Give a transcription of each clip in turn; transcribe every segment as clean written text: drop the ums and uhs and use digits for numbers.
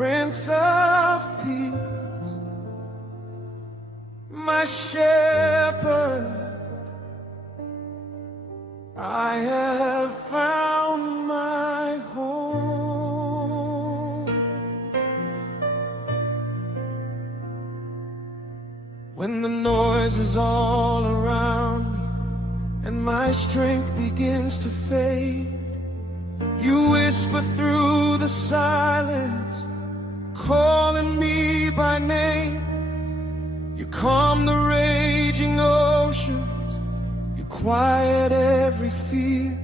Prince of Peace, my shepherd, I have found my home. When the noise is all around me and my strength begins to fade, you whisper through the silence, calling me by name. You calm the raging oceans, you quiet every fear.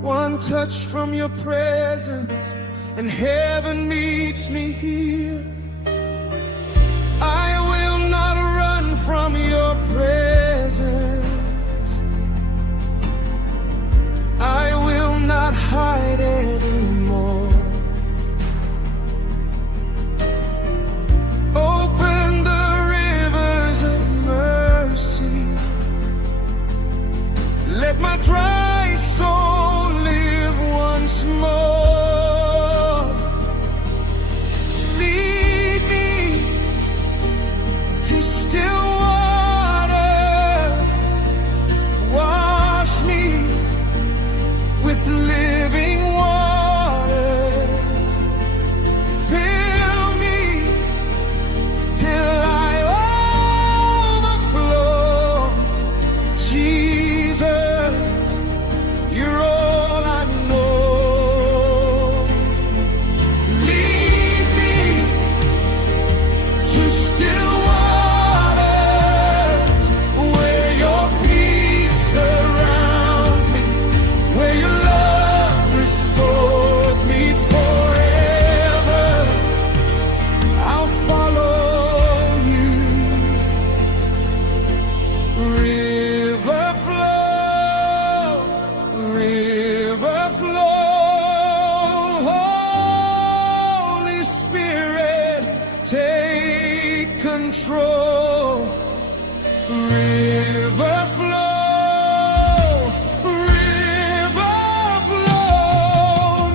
One touch from your presence and heaven meets me here. I will not run from your presence, I will not hide anymore. Open the rivers of mercy, let my dry soul live once more. Lead me to still water, wash me with living waters, fill me till I overflow. Jesus, you're all I know. Lead me to still waters, where your peace surrounds me, where your love restores me forever. I'll follow you. River flow, Holy Spirit, take control. River flow,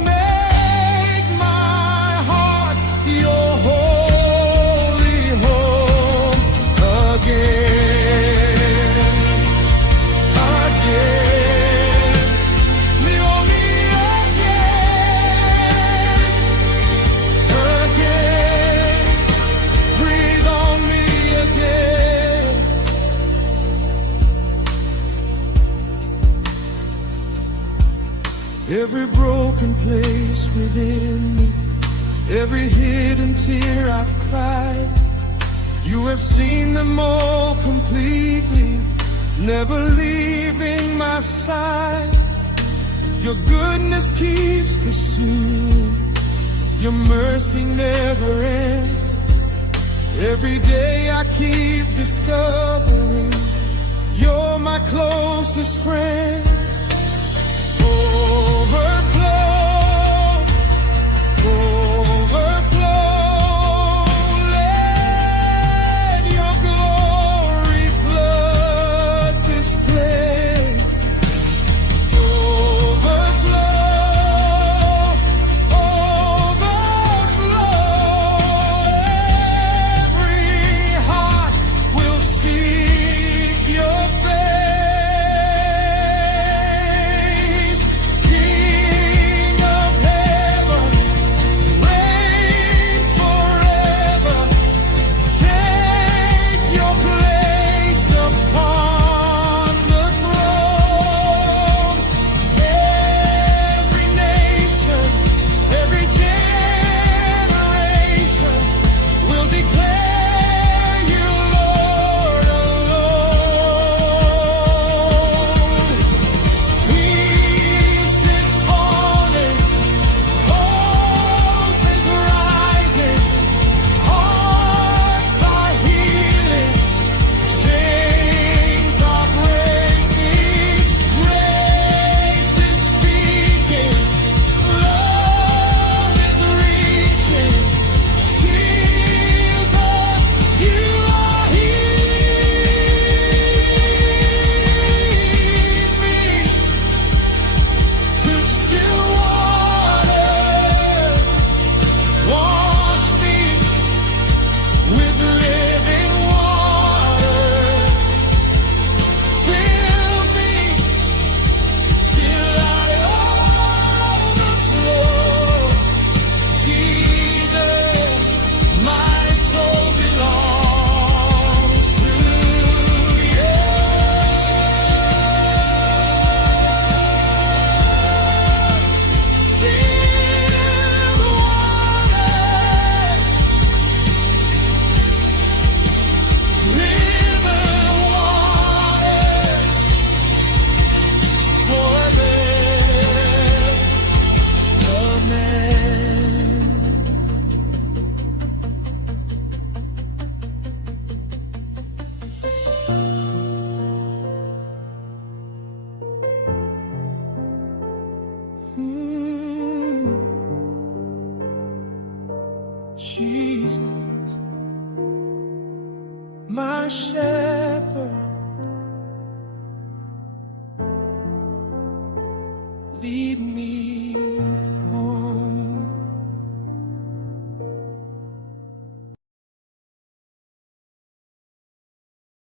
make my heart your holy home again, again. Fill me again, breathe on me again. Every broken place within me, every hidden tear I've cried, you have seen them all completely, never leaving my side. Your goodness keeps pursuing, your mercy never ends. Every day I keep discovering you're my closest friend. Overflow, overflow, let your glory flood this place. Overflow, overflow, every heart will seek your face. Jesus, my shepherd, lead me